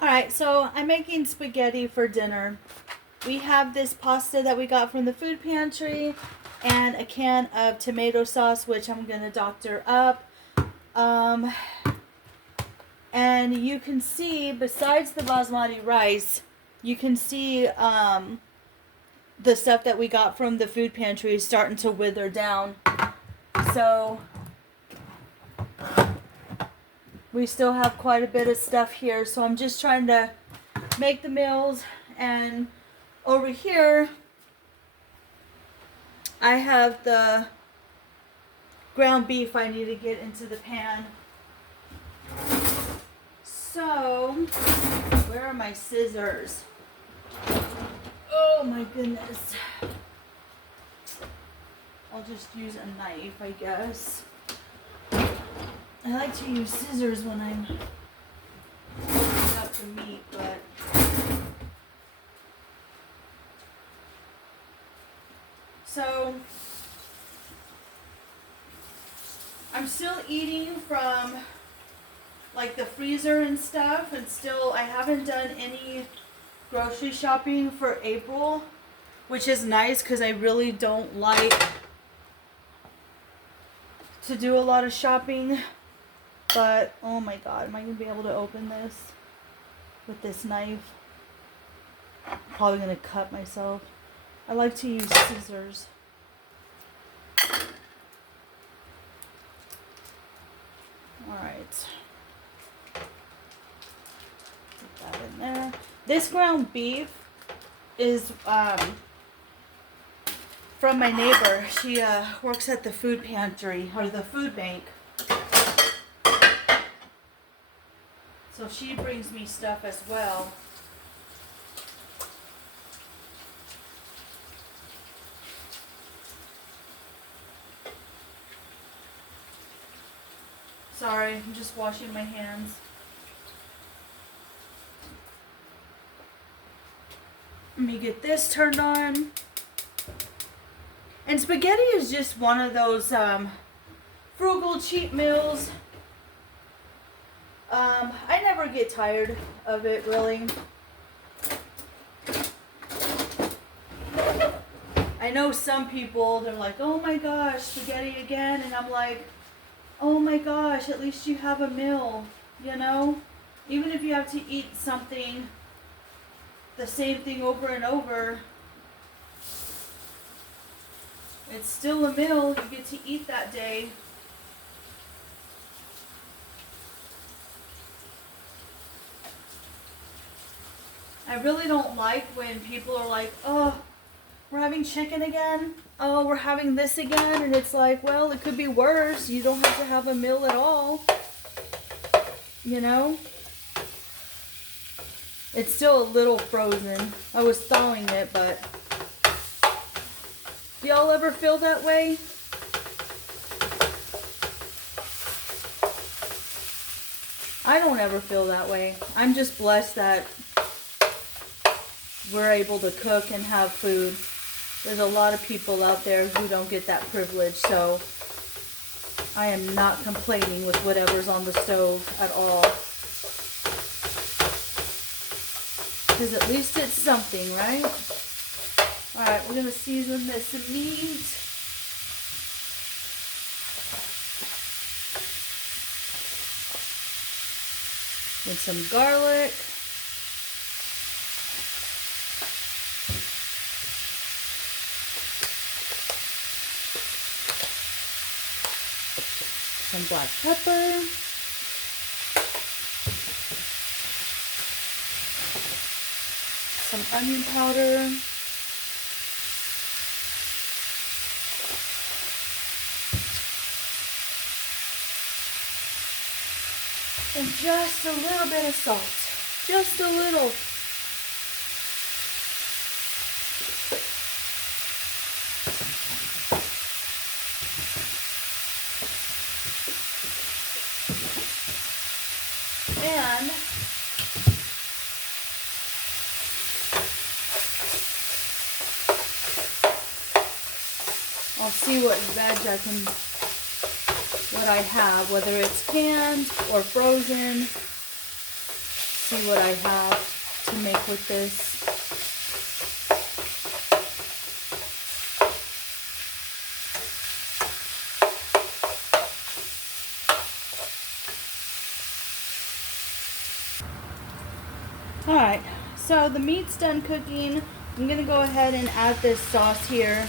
Alright, so I'm making spaghetti for dinner. We have this pasta that we got from the food pantry and a can of tomato sauce, which I'm going to doctor up. Um, and you can see, besides the basmati rice, you can see the stuff that we got from the food pantry is starting to wither down. So we still have quite a bit of stuff here. So I'm just trying to make the meals. And over here, I have the ground beef I need to get into the pan. So, where are my scissors? Oh my goodness. I'll just use a knife, I guess. I like to use scissors when I'm cutting up the meat, but so I'm still eating from like the freezer and stuff, and still I haven't done any grocery shopping for April, which is nice because I really don't like to do a lot of shopping. But oh my god, am I gonna be able to open this with this knife? Probably gonna cut myself. I like to use scissors. Alright. Put that in there. This ground beef is from my neighbor. She works at the food pantry or the food bank. So she brings me stuff as well. Sorry, I'm just washing my hands. Let me get this turned on. And spaghetti is just one of those frugal, cheap meals. I never get tired of it, really. I know some people, they're like, oh my gosh, spaghetti again. And I'm like, oh my gosh, at least you have a meal, you know? Even if you have to eat something, the same thing over and over, it's still a meal you get to eat that day. I really don't like when people are like, oh, we're having chicken again. Oh, we're having this again. And it's like, well, it could be worse. You don't have to have a meal at all. You know? It's still a little frozen. I was thawing it, but do y'all ever feel that way? I don't ever feel that way. I'm just blessed that we're able to cook and have food. There's a lot of people out there who don't get that privilege, so I am not complaining with whatever's on the stove at all. Because at least it's something, right? Alright, we're going to season this meat. With some garlic. Some black pepper. Some onion powder. And just a little bit of salt. Just a little. And I'll see what veg what I have, whether it's canned or frozen. see what I have to make with this. Alright, so the meat's done cooking. I'm going to go ahead and add this sauce here.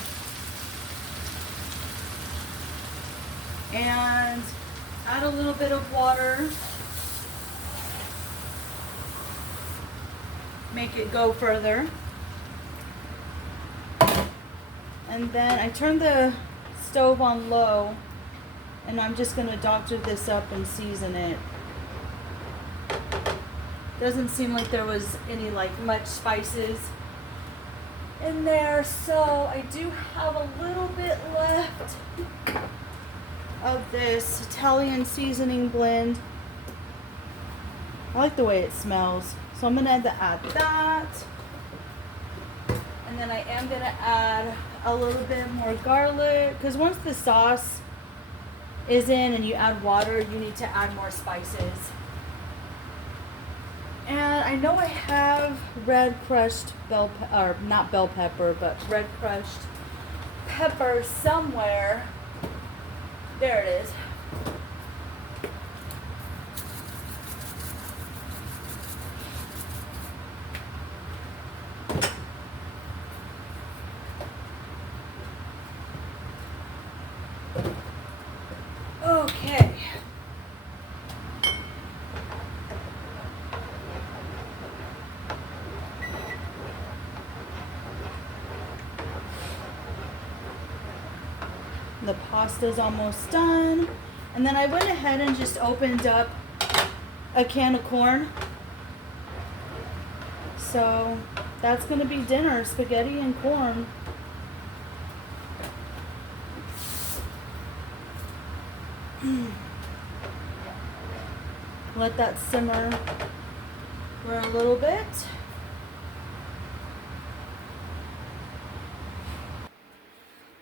And add a little bit of water. Make it go further. And then I turn the stove on low, and I'm just going to doctor this up and season it. Doesn't seem like there was any much spices in there, so I do have a little bit left of this Italian seasoning blend. I like the way it smells, so I'm gonna add that, and then I am gonna add a little bit more garlic, because once the sauce is in and you add water, you need to add more spices. And I know I have red crushed red crushed pepper somewhere. There it is. Okay. The pasta's almost done. And then I went ahead and just opened up a can of corn. So that's going to be dinner, spaghetti and corn. Let that simmer for a little bit.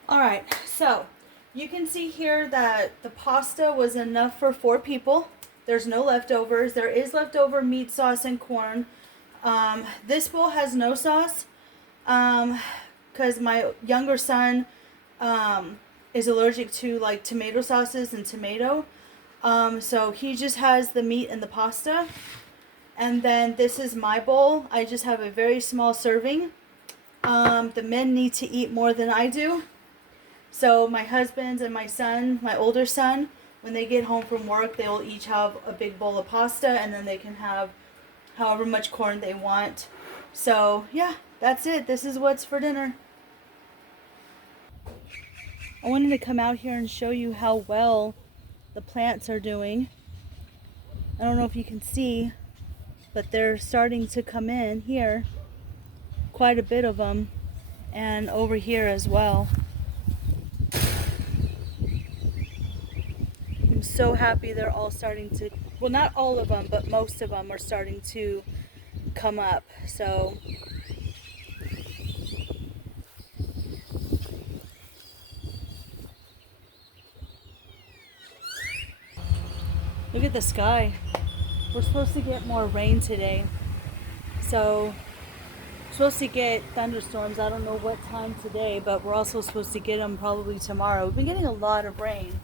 Alright, so you can see here that the pasta was enough for 4 people. There's no leftovers. There is leftover meat sauce and corn. This bowl has no sauce because my younger son is allergic to tomato sauces and tomato. So he just has the meat and the pasta. And then this is my bowl. I just have a very small serving. The men need to eat more than I do. So my husband and my son, my older son, when they get home from work, they'll each have a big bowl of pasta, and then they can have however much corn they want. So yeah, that's it. This is what's for dinner. I wanted to come out here and show you how well the plants are doing. I don't know if you can see, but they're starting to come in here. Quite a bit of them. And over here as well. I'm so happy they're all starting to, well, not all of them, but most of them are starting to come up. So look at the sky. We're supposed to get more rain today. So we're supposed to get thunderstorms. I don't know what time today, but we're also supposed to get them probably tomorrow. We've been getting a lot of rain.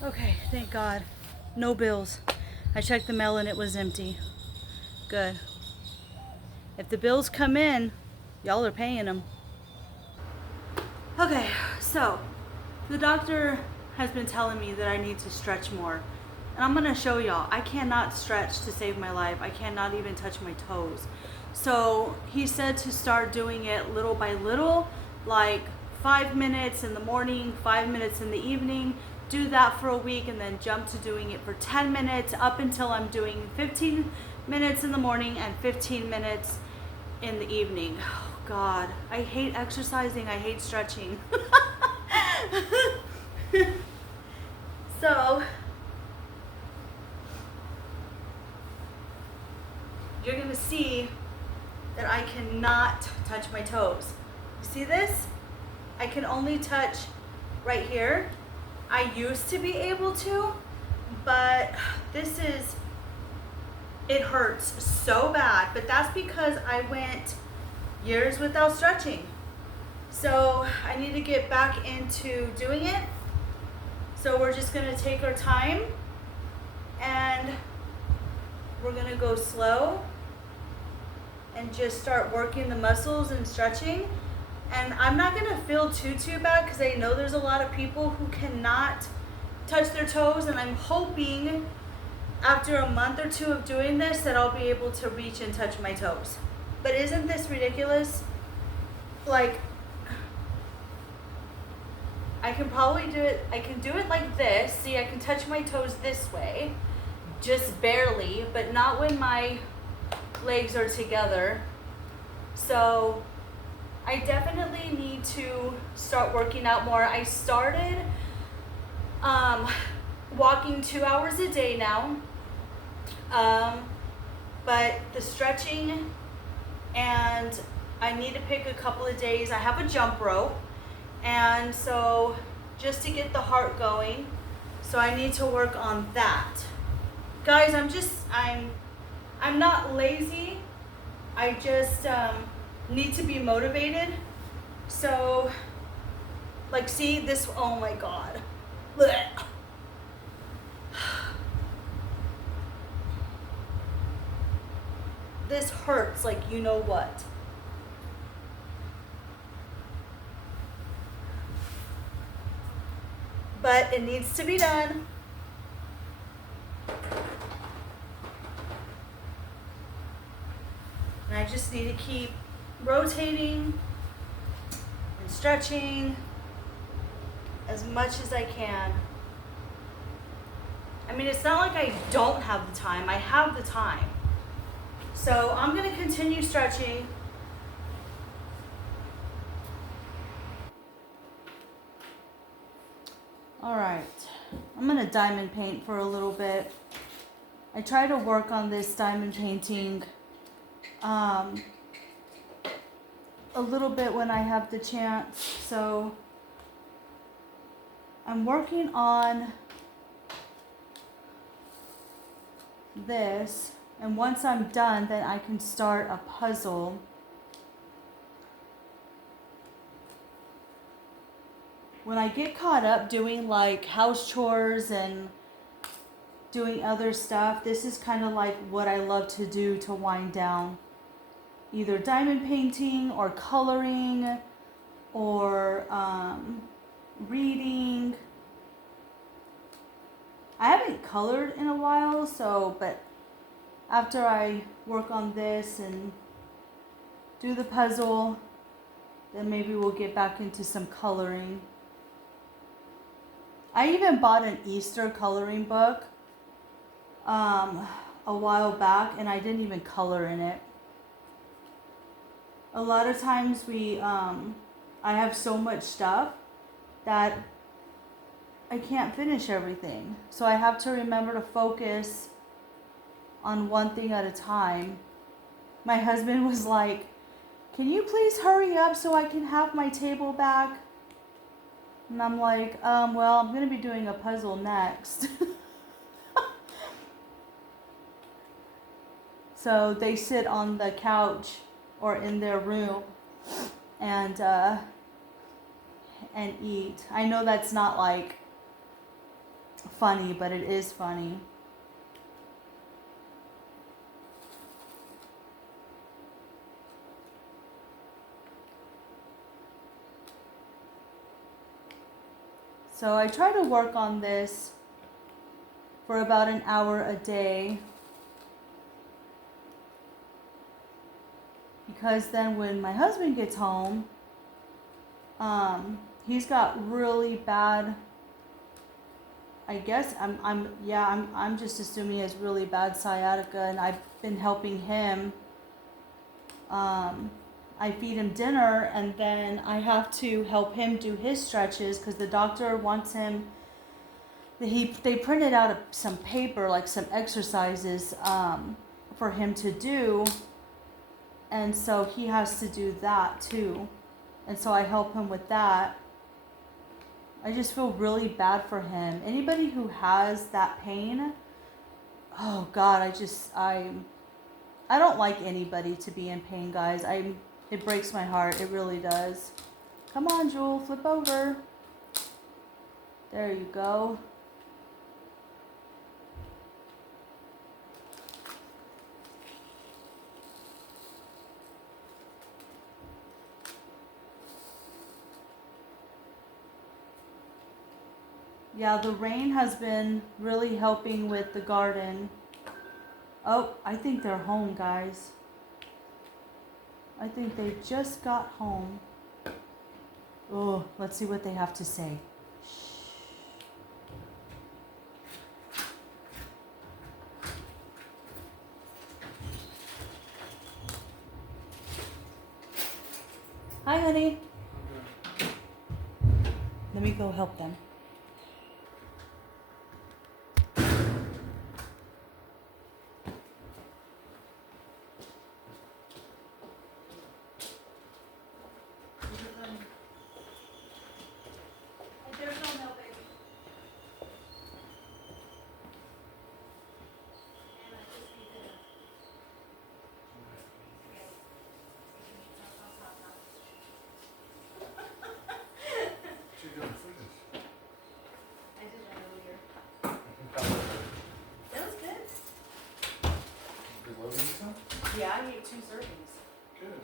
Okay, thank God. No bills. I checked the mail and it was empty. Good. If the bills come in, y'all are paying them. Okay, so the doctor has been telling me that I need to stretch more. And I'm gonna show y'all, I cannot stretch to save my life. I cannot even touch my toes. So he said to start doing it little by little, like 5 minutes in the morning, 5 minutes in the evening. Do that for a week and then jump to doing it for 10 minutes up until I'm doing 15 minutes in the morning and 15 minutes in the evening. Oh God, I hate exercising. I hate stretching. So you're gonna see that I cannot touch my toes. You see this? I can only touch right here. I used to be able to, but it hurts so bad. But that's because I went years without stretching. So I need to get back into doing it. So we're just gonna take our time and we're gonna go slow and just start working the muscles and stretching. And I'm not gonna feel too bad because I know there's a lot of people who cannot touch their toes, and I'm hoping after a month or 2 of doing this that I'll be able to reach and touch my toes. But isn't this ridiculous? Like, I can probably do it, I can do it like this. See, I can touch my toes this way, just barely, but not when my legs are together. So I definitely need to start working out more. I started walking 2 hours a day now, but the stretching, and I need to pick a couple of days. I have a jump rope, and so just to get the heart going, so I need to work on that. Guys, I'm not lazy. I just need to be motivated. So, like, see this, oh my God. Blech. This hurts like you know what. But it needs to be done. And I just need to keep rotating and stretching as much as I can. I mean, it's not like I don't have the time. I have the time. So I'm going to continue stretching. All right. I'm going to diamond paint for a little bit. I try to work on this diamond painting a little bit when I have the chance. So I'm working on this, and once I'm done, then I can start a puzzle. When I get caught up doing like house chores and doing other stuff, this is kind of like what I love to do to wind down. Either diamond painting or coloring or reading. I haven't colored in a while, but after I work on this and do the puzzle, then maybe we'll get back into some coloring. I even bought an Easter coloring book a while back, and I didn't even color in it. A lot of times I have so much stuff that I can't finish everything. So I have to remember to focus on one thing at a time. My husband was like, "Can you please hurry up so I can have my table back?" And I'm like, well, I'm going to be doing a puzzle next. So they sit on the couch or in their room and eat. I know that's not like funny, but it is funny. So I try to work on this for about an hour a day. because then when my husband gets home, he's got really bad. I guess I'm just assuming he has really bad sciatica, and I've been helping him. I feed him dinner, and then I have to help him do his stretches because the doctor wants him. They printed out some paper, like some exercises, for him to do, and so he has to do that too, and so I help him with that. I just feel really bad for him. Anybody who has that pain, oh God, I don't like anybody to be in pain, guys. It breaks my heart. It really does. Come on, Jewel, flip over. There you go. Yeah, the rain has been really helping with the garden. Oh, I think they're home, guys. I think they just got home. Oh, let's see what they have to say. Hi, honey. Let me go help them. Yeah, I ate 2 servings. Good.